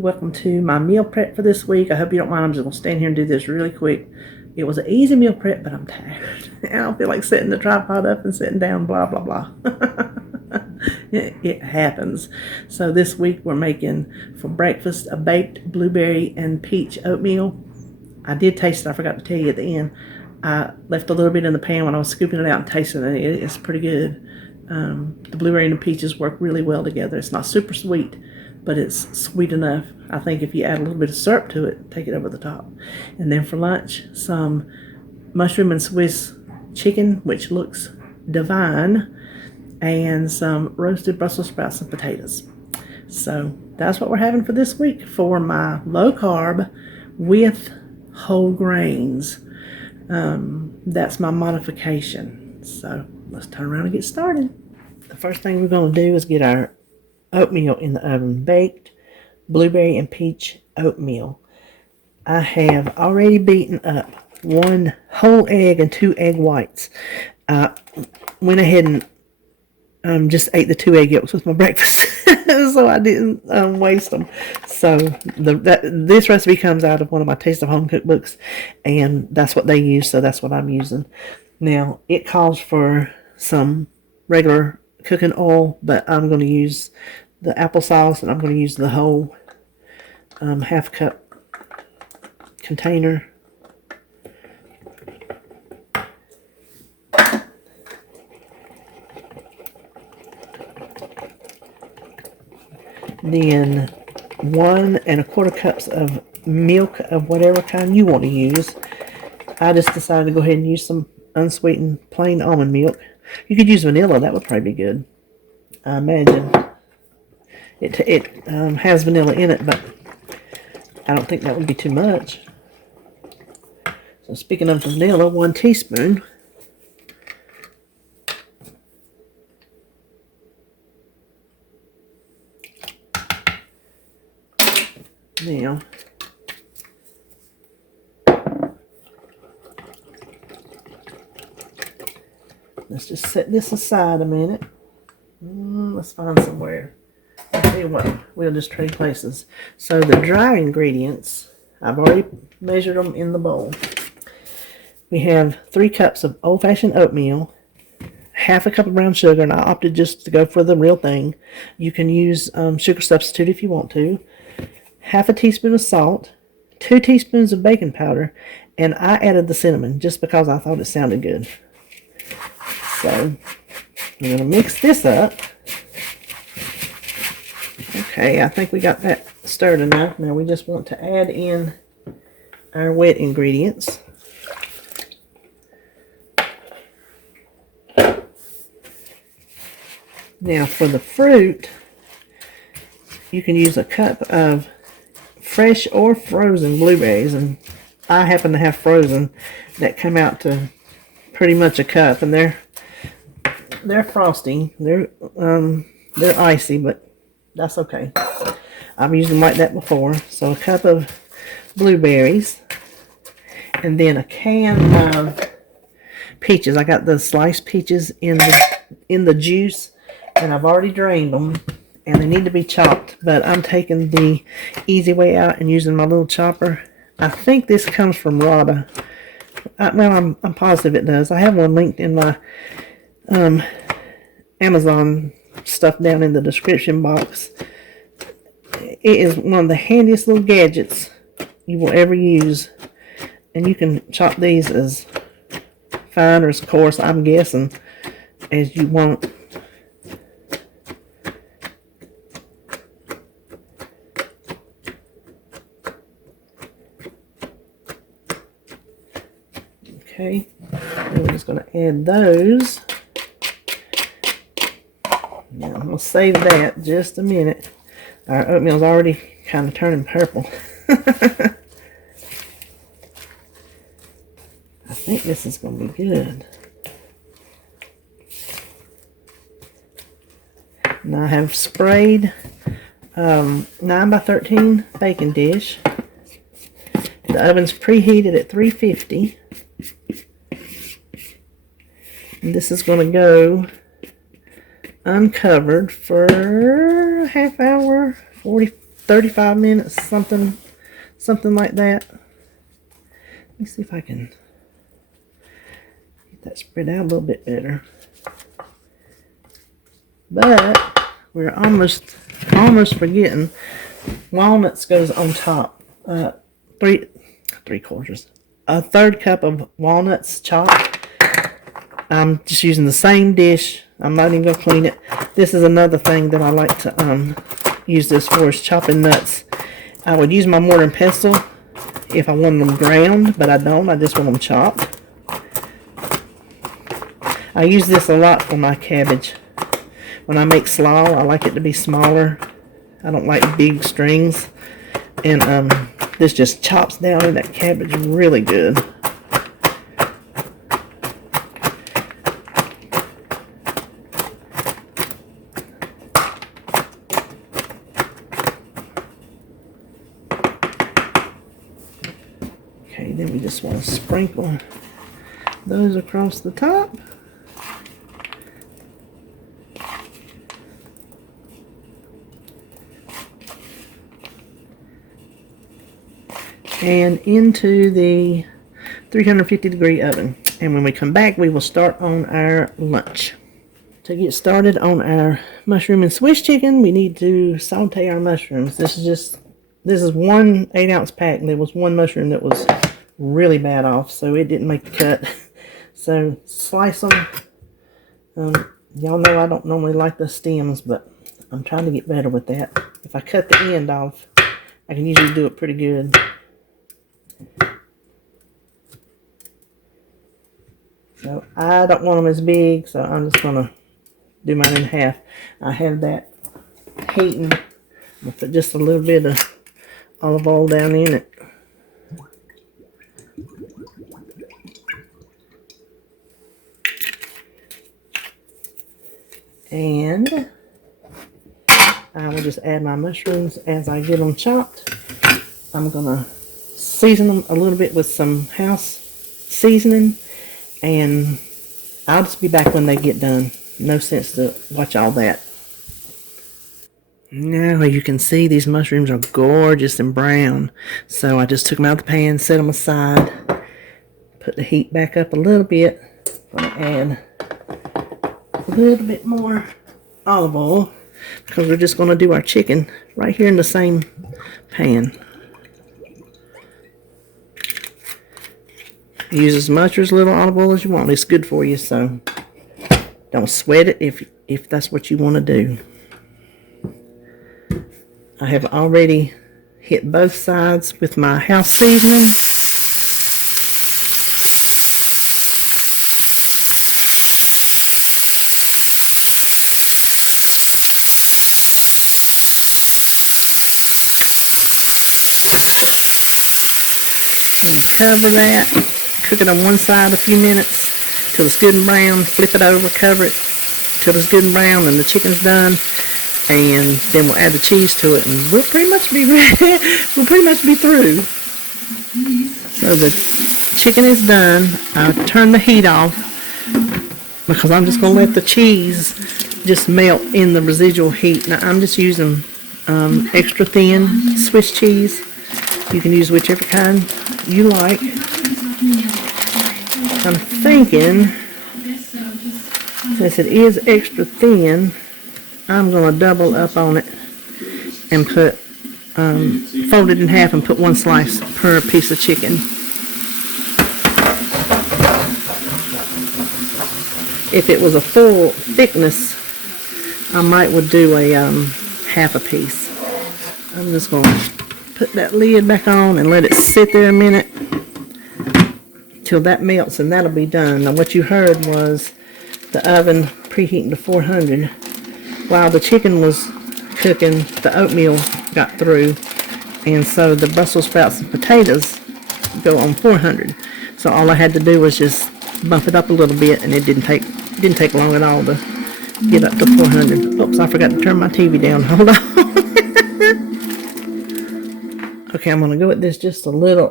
welcome to my meal prep for this week. I hope you don't mind. I'm just going to stand here and do this really quick. It was an easy meal prep, but I'm tired. I don't feel like setting the tripod up and sitting down, blah, blah, blah. It happens. So this week we're making for breakfast a baked blueberry and peach oatmeal. I did taste it. I forgot to tell you at the end. I left a little bit in the pan when I was scooping it out and tasting it. It's pretty good. The blueberry and the peaches work really well together. It's not super sweet, but it's sweet enough. I think if you add a little bit of syrup to it, take it over the top. And then for lunch, some mushroom and Swiss chicken, which looks divine, and some roasted Brussels sprouts and potatoes. So that's what we're having for this week for my low carb with whole grains. That's my modification. So let's turn around and get started. The first thing we're going to do is get our oatmeal in the oven. Baked blueberry and peach oatmeal. I have already beaten up 1 whole egg and 2 egg whites. I went ahead and just ate the 2 egg yolks with my breakfast. So I didn't waste them. So this recipe comes out of one of my Taste of Home cookbooks, and that's what they use, so that's what I'm using. Now, it calls for some regular cooking oil, but I'm going to use the applesauce, and I'm going to use the whole half cup container. Then 1 1/4 cups of milk of whatever kind you want to use. I just decided to go ahead and use some unsweetened plain almond milk. You could use vanilla, that would probably be good. I imagine it has vanilla in it, but I don't think that would be too much. So speaking of vanilla, 1 teaspoon. Now, let's just set this aside a minute. Let's find somewhere. I'll tell you what, we'll just trade places. So the dry ingredients, I've already measured them in the bowl. We have 3 cups of old-fashioned oatmeal, half a cup of brown sugar, and I opted just to go for the real thing. You can use sugar substitute if you want to. Half a teaspoon of salt, 2 teaspoons of baking powder, and I added the cinnamon just because I thought it sounded good. So I'm going to mix this up. Okay, I think we got that stirred enough. Now we just want to add in our wet ingredients. Now for the fruit, you can use a cup of fresh or frozen blueberries, and I happen to have frozen that come out to pretty much a cup, and they're frosty. They're icy, but that's okay. I've used them like that before. So a cup of blueberries, and then a can of peaches. I got the sliced peaches in the juice, and I've already drained them, and they need to be chopped, but I'm taking the easy way out and using my little chopper. I think this comes from Rada. Well, I'm positive it does. I have one linked in my Amazon stuff down in the description box. It is one of the handiest little gadgets you will ever use, and you can chop these as fine or as coarse, I'm guessing, as you want. Okay, and we're just going to add those. Now I'm going to save that just a minute. Our oatmeal's already kind of turning purple. I think this is going to be good. Now I have sprayed 9 by 13 baking dish. The oven's preheated at 350. And this is going to go uncovered for a half hour, 40, 35 minutes, something like that. Let me see if I can get that spread out a little bit better. But we're almost forgetting. Walnuts goes on top. Three quarters. A third cup of walnuts chopped. I'm just using the same dish. I'm not even going to clean it. This is another thing that I like to use this for, is chopping nuts. I would use my mortar and pestle if I want them ground, but I don't. I just want them chopped. I use this a lot for my cabbage. When I make slaw, I like it to be smaller. I don't like big strings. And this just chops down in that cabbage really good. Okay, then we just want to sprinkle those across the top. And into the 350-degree oven. And when we come back, we will start on our lunch. To get started on our mushroom and Swiss chicken, we need to saute our mushrooms. This is one 8-ounce pack, and there was one mushroom that was really bad off, so it didn't make the cut. So slice them. Y'all know I don't normally like the stems, but I'm trying to get better with that. If I cut the end off, I can usually do it pretty good. So I don't want them as big, so I'm just going to do mine in half. I have that heating. I'm going to put just a little bit of olive oil down in it. And I will just add my mushrooms as I get them chopped. I'm going to season them a little bit with some house seasoning, and I'll just be back when they get done. No sense to watch all that. Now you can see these mushrooms are gorgeous and brown. So I just took them out of the pan, set them aside, put the heat back up a little bit. I'm going to add a little bit more olive oil because we're just going to do our chicken right here in the same pan. Use as much or as little olive oil as you want. It's good for you, so don't sweat it if that's what you want to do. I have already hit both sides with my house seasoning. Cover that. Cook it on one side a few minutes till it's good and brown. Flip it over, cover it till it's good and brown, and the chicken's done. And then we'll add the cheese to it, and we'll pretty much be ready. We'll pretty much be through. So the chicken is done. I turn the heat off because I'm just going to let the cheese just melt in the residual heat. Now I'm just using extra thin Swiss cheese. You can use whichever kind you like. I'm thinking, since it is extra thin, I'm going to double up on it and put, fold it in half and put one slice per piece of chicken. If it was a full thickness, I would do a half a piece. I'm just going to put that lid back on and let it sit there a minute till that melts, and that'll be done. Now what you heard was the oven preheating to 400. While the chicken was cooking, the oatmeal got through, and so the Brussels sprouts and potatoes go on 400. So all I had to do was just bump it up a little bit, and it didn't take long at all to get up to 400. Oops, I forgot to turn my TV down. Hold on. Okay, I'm going to go at this just a little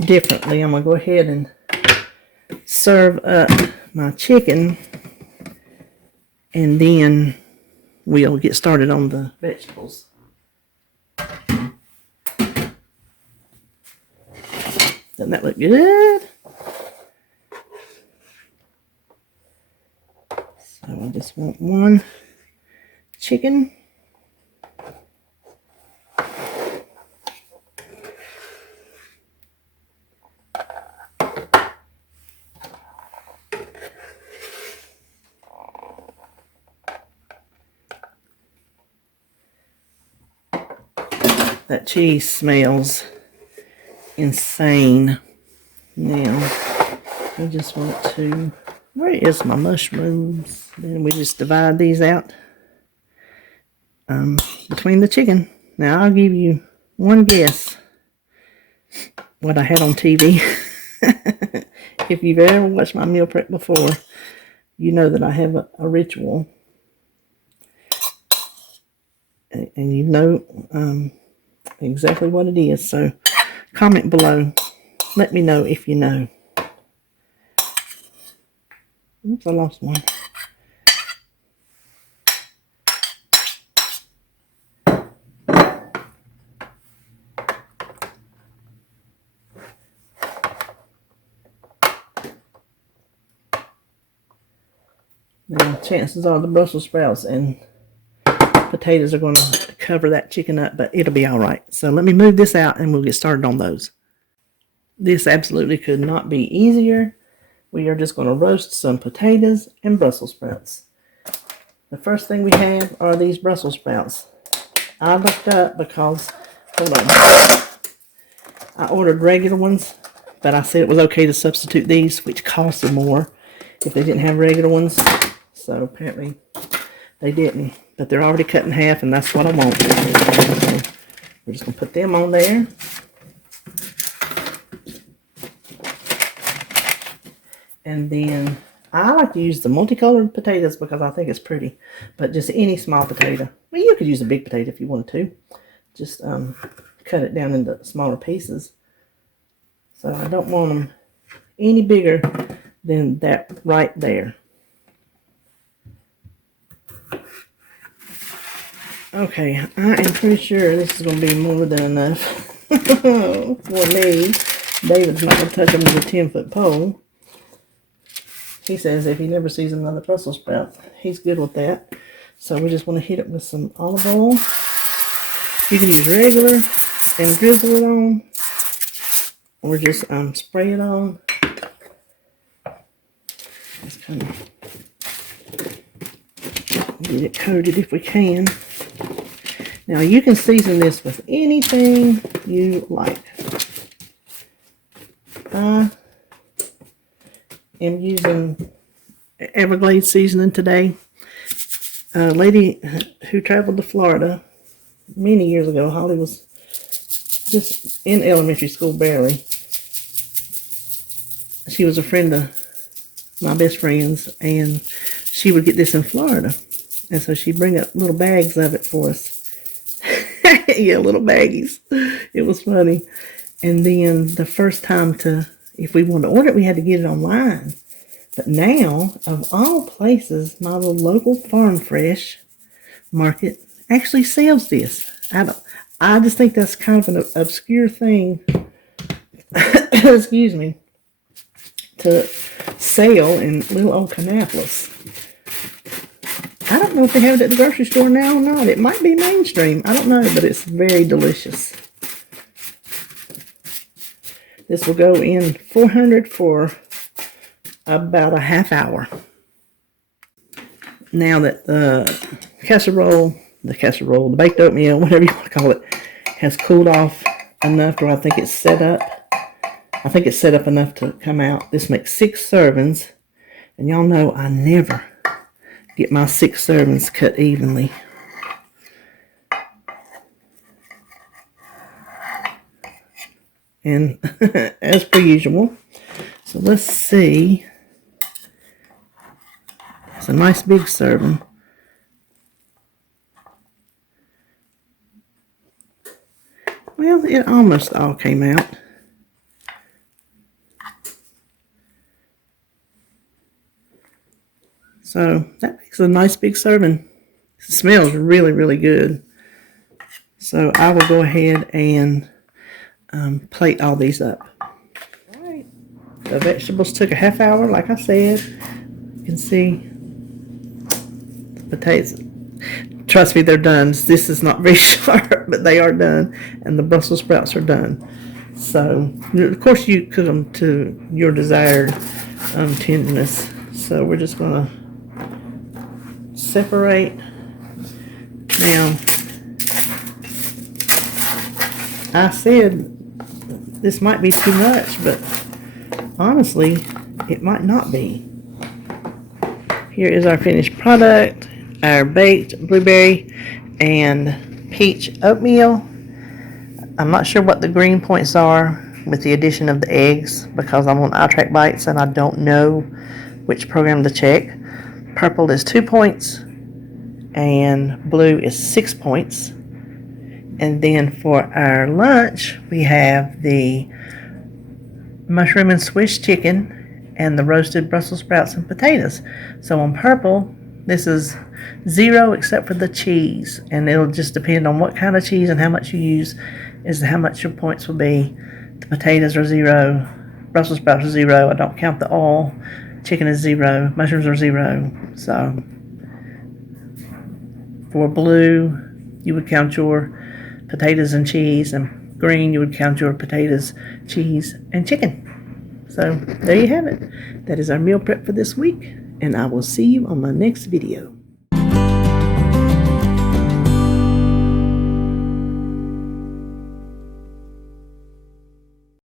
differently. I'm going to go ahead and serve up my chicken, and then we'll get started on the vegetables. Doesn't that look good? So I just want one chicken. That cheese smells insane. Now, I just want to, where is my mushrooms? Then we just divide these out between the chicken. Now, I'll give you one guess what I had on TV. If you've ever watched my meal prep before, you know that I have a ritual. And you know exactly what it is. So, comment below. Let me know if you know. Oops, I lost one. Now, chances are the Brussels sprouts and potatoes are going to cover that chicken up, but it'll be all right. So let me move this out and we'll get started on those. This absolutely could not be easier. We are just going to roast some potatoes and Brussels sprouts. The first thing we have are these Brussels sprouts. I looked up because, hold on, I ordered regular ones, but I said it was okay to substitute these, which costed more if they didn't have regular ones. So apparently they didn't, but they're already cut in half, and that's what I want. So we're just going to put them on there. And then I like to use the multicolored potatoes because I think it's pretty, but just any small potato. Well, you could use a big potato if you wanted to. Just cut it down into smaller pieces. So I don't want them any bigger than that right there. Okay, I am pretty sure this is going to be more than enough for me. David's not going to touch them with a 10-foot pole. He says if he never sees another Brussels sprout, he's good with that. So we just want to hit it with some olive oil. You can use regular and drizzle it on, or just spray it on. Just kind of get it coated if we can. Now you can season this with anything you like. I am using Everglades seasoning today. A lady who traveled to Florida many years ago, Holly was just in elementary school barely. She was a friend of my best friend's, and she would get this in Florida. And so she'd bring up little bags of it for us. Yeah, little baggies. It was funny. And then the first time if we wanted to order it, we had to get it online. But now, of all places, my little local farm fresh market actually sells this. I just think that's kind of an obscure thing, excuse me, to sell in little old Kannapolis. I don't know if they have it at the grocery store now or not. It might be mainstream. I don't know, but it's very delicious. This will go in 400 for about a half hour. Now that the baked oatmeal, whatever you want to call it, has cooled off enough where I think it's set up. I think it's set up enough to come out. This makes 6 servings. And y'all know I never get my 6 servings cut evenly. And as per usual. So let's see. It's a nice big serving. Well, it almost all came out. So that makes a nice big serving. It smells really, really good. So I will go ahead and plate all these up. The vegetables took a half hour, like I said. You can see the potatoes. Trust me, they're done. This is not very sharp, but they are done. And the Brussels sprouts are done. So, of course, you cook them to your desired tenderness. So, we're just going to separate. Now, I said this might be too much, but honestly, it might not be. Here is our finished product, our baked blueberry and peach oatmeal. I'm not sure what the green points are with the addition of the eggs because I'm on iTrack Bites and I don't know which program to check. Purple is 2 points and blue is 6 points. And then for our lunch, we have the mushroom and Swiss chicken and the roasted Brussels sprouts and potatoes. So on purple, this is 0 except for the cheese. And it'll just depend on what kind of cheese and how much you use as to how much your points will be. The potatoes are 0. Brussels sprouts are 0. I don't count the oil. Chicken is 0. Mushrooms are 0. So for blue, you would count your potatoes and cheese, and green you would count your potatoes, cheese, and chicken. So there you have it. That is our meal prep for this week, and I will see you on my next video.